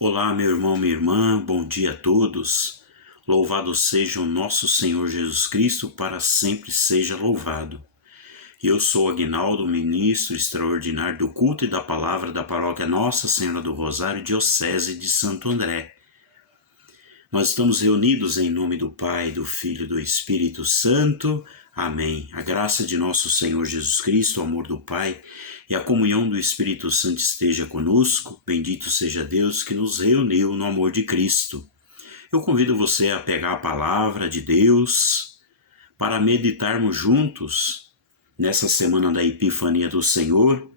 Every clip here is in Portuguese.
Olá, meu irmão, minha irmã, bom dia a todos. Louvado seja o nosso Senhor Jesus Cristo, para sempre seja louvado. Eu sou Aguinaldo, ministro extraordinário do culto e da palavra da paróquia Nossa Senhora do Rosário, Diocese de Santo André. Nós estamos reunidos em nome do Pai, do Filho e do Espírito Santo. Amém. A graça de nosso Senhor Jesus Cristo, o amor do Pai e a comunhão do Espírito Santo esteja conosco. Bendito seja Deus que nos reuniu no amor de Cristo. Eu convido você a pegar a palavra de Deus para meditarmos juntos nessa semana da Epifania do Senhor,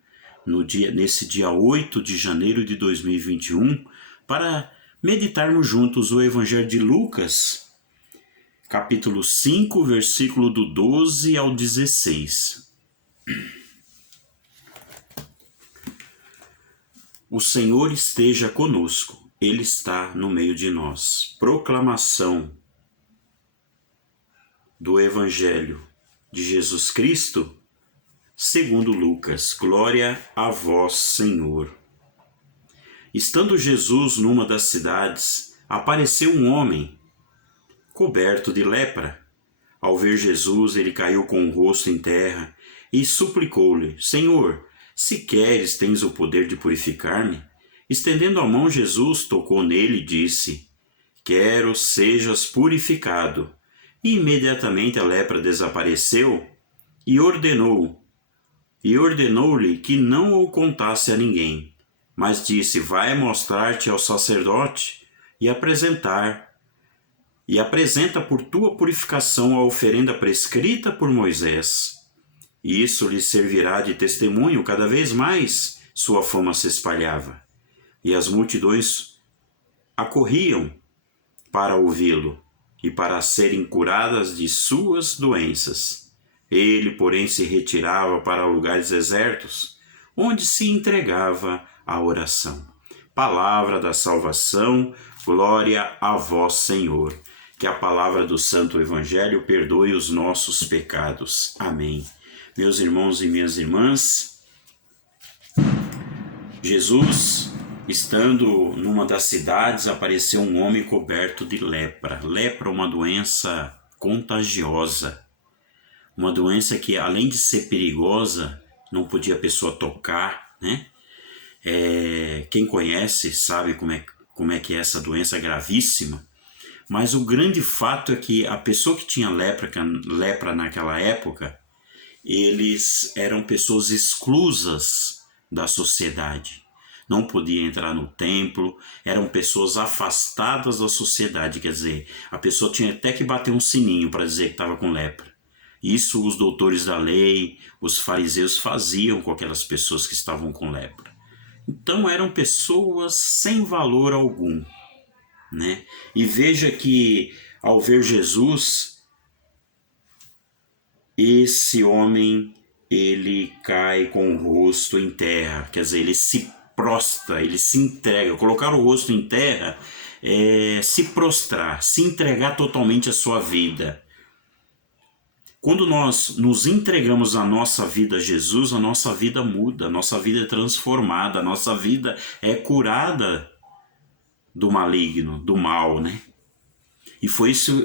nesse dia 8 de janeiro de 2021, para meditarmos juntos o Evangelho de Lucas, capítulo 5, versículo do 12 ao 16. O Senhor esteja conosco, Ele está no meio de nós. Proclamação do Evangelho de Jesus Cristo, segundo Lucas. Glória a vós, Senhor. Estando Jesus numa das cidades, apareceu um homem coberto de lepra. Ao ver Jesus, ele caiu com o rosto em terra e suplicou-lhe: Senhor, se queres, tens o poder de purificar-me. Estendendo a mão, Jesus tocou nele e disse: Quero sejas purificado. E imediatamente a lepra desapareceu e ordenou-lhe que não o contasse a ninguém, mas disse: Vai mostrar-te ao sacerdote e apresenta por tua purificação a oferenda prescrita por Moisés. Isso lhe servirá de testemunho. Cada vez mais sua fama se espalhava, e as multidões acorriam para ouvi-lo e para serem curadas de suas doenças. Ele, porém, se retirava para lugares desertos, onde se entregava à oração. Palavra da salvação, glória a vós, Senhor. Que a palavra do Santo Evangelho perdoe os nossos pecados. Amém. Meus irmãos e minhas irmãs, Jesus, estando numa das cidades, apareceu um homem coberto de lepra. Lepra é uma doença contagiosa, uma doença que, além de ser perigosa, não podia a pessoa tocar, né? Quem conhece sabe como é que é essa doença gravíssima. Mas o grande fato é que a pessoa que tinha lepra naquela época, eles eram pessoas exclusas da sociedade. Não podia entrar no templo, eram pessoas afastadas da sociedade, quer dizer, a pessoa tinha até que bater um sininho para dizer que estava com lepra. Isso os doutores da lei, os fariseus faziam com aquelas pessoas que estavam com lepra. Então eram pessoas sem valor algum, né? E veja que ao ver Jesus, esse homem, ele cai com o rosto em terra, quer dizer, ele se prostra, ele se entrega. Colocar o rosto em terra é se prostrar, se entregar totalmente à sua vida. Quando nós nos entregamos a nossa vida a Jesus, a nossa vida muda, a nossa vida é transformada, a nossa vida é curada do maligno, do mal, né? E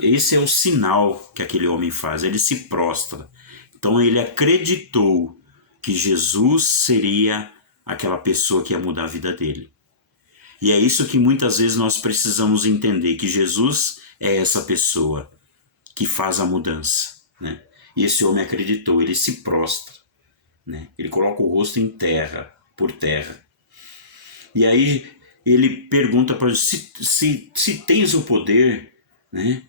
esse é o sinal que aquele homem faz, ele se prostra. Então ele acreditou que Jesus seria aquela pessoa que ia mudar a vida dele. E é isso que muitas vezes nós precisamos entender, que Jesus é essa pessoa que faz a mudança, né? E esse homem acreditou, ele se prostra, né? Ele coloca o rosto em terra, por terra. E aí ele pergunta para ele: se tens o poder, né?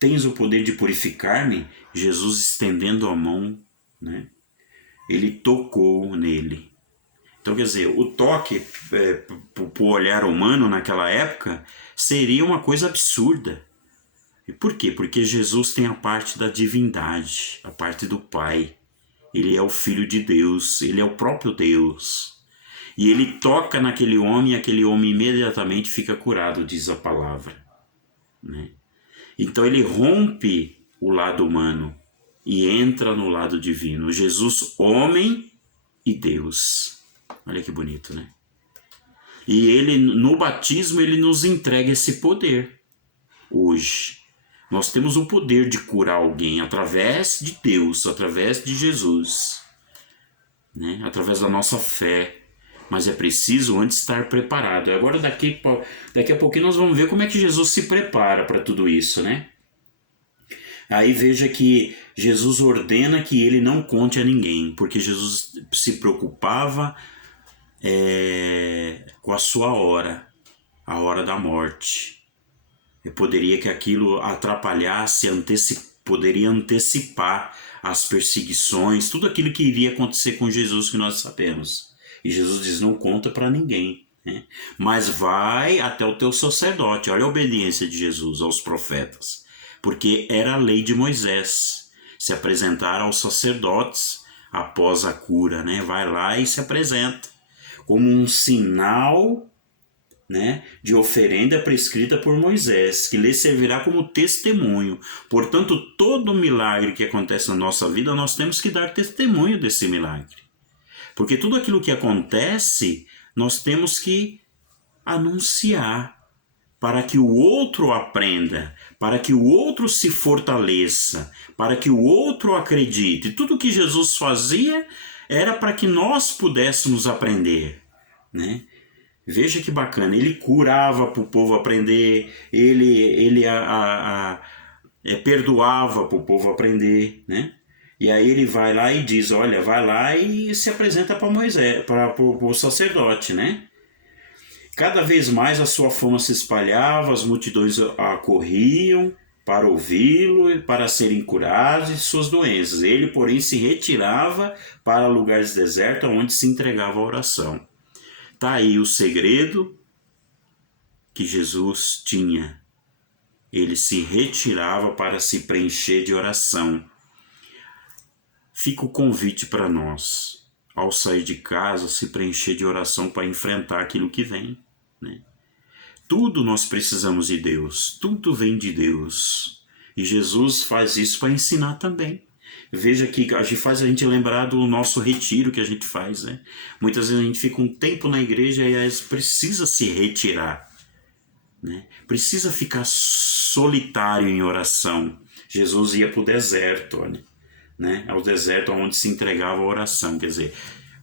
Tens o poder de purificar-me? Jesus, estendendo a mão, né? Ele tocou nele. Então, quer dizer, o toque, para o olhar humano naquela época, seria uma coisa absurda. E por quê? Porque Jesus tem a parte da divindade, a parte do Pai. Ele é o Filho de Deus, ele é o próprio Deus. E ele toca naquele homem e aquele homem imediatamente fica curado, diz a palavra, né? Então ele rompe o lado humano e entra no lado divino. Jesus, homem e Deus. Olha que bonito, né? E ele, no batismo, ele nos entrega esse poder. Hoje, nós temos o poder de curar alguém através de Deus, através de Jesus, né? Através da nossa fé. Mas é preciso antes estar preparado. Agora, daqui a pouquinho, nós vamos ver como é que Jesus se prepara para tudo isso, né? Aí veja que Jesus ordena que ele não conte a ninguém, porque Jesus se preocupava com a sua hora, a hora da morte. E poderia que aquilo atrapalhasse, poderia antecipar as perseguições, tudo aquilo que iria acontecer com Jesus que nós sabemos. E Jesus diz, não conta para ninguém, né? Mas vai até o teu sacerdote. Olha a obediência de Jesus aos profetas. Porque era a lei de Moisés, se apresentar aos sacerdotes após a cura, né? Vai lá e se apresenta como um sinal, né, de oferenda prescrita por Moisés, que lhe servirá como testemunho. Portanto, todo milagre que acontece na nossa vida, nós temos que dar testemunho desse milagre. Porque tudo aquilo que acontece, nós temos que anunciar, para que o outro aprenda, para que o outro se fortaleça, para que o outro acredite. Tudo que Jesus fazia era para que nós pudéssemos aprender, né? Veja que bacana, ele curava para o povo aprender, ele perdoava para o povo aprender, né? E aí ele vai lá e diz, olha, vai lá e se apresenta para Moisés, para o sacerdote, né? Cada vez mais a sua fama se espalhava, as multidões acorriam para ouvi-lo e para serem curados de suas doenças. Ele, porém, se retirava para lugares desertos, onde se entregava à oração. Está aí o segredo que Jesus tinha. Ele se retirava para se preencher de oração. Fica o convite para nós, ao sair de casa, se preencher de oração para enfrentar aquilo que vem, né? Tudo nós precisamos de Deus, tudo vem de Deus. E Jesus faz isso para ensinar também. Veja que faz a gente lembrar do nosso retiro que a gente faz, né? Muitas vezes a gente fica um tempo na igreja e aí precisa se retirar, né? Precisa ficar solitário em oração. Jesus ia para o deserto, né? Ao deserto onde se entregava a oração, quer dizer,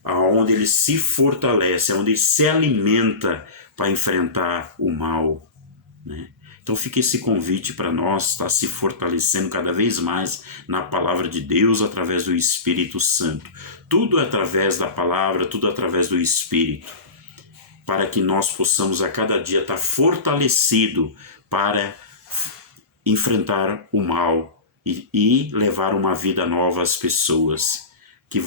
aonde ele se fortalece, aonde ele se alimenta para enfrentar o mal, né? Então fica esse convite para nós estar se fortalecendo cada vez mais na palavra de Deus através do Espírito Santo. Tudo através da palavra, tudo através do Espírito, para que nós possamos a cada dia estar fortalecido para enfrentar o mal e levar uma vida nova às pessoas. Que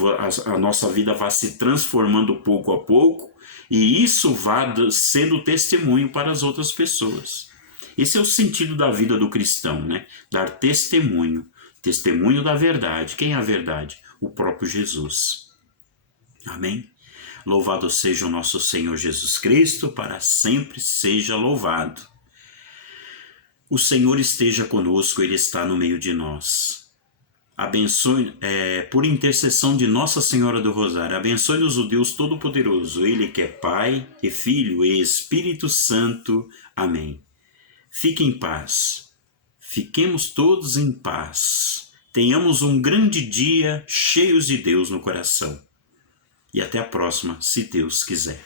a nossa vida vá se transformando pouco a pouco e isso vá sendo testemunho para as outras pessoas. Esse é o sentido da vida do cristão, né? Dar testemunho, testemunho da verdade. Quem é a verdade? O próprio Jesus. Amém? Louvado seja o nosso Senhor Jesus Cristo, para sempre seja louvado. O Senhor esteja conosco, Ele está no meio de nós. Abençoe, por intercessão de Nossa Senhora do Rosário, abençoe-nos o Deus Todo-Poderoso, Ele que é Pai e Filho e Espírito Santo. Amém. Fique em paz. Fiquemos todos em paz. Tenhamos um grande dia cheios de Deus no coração. E até a próxima, se Deus quiser.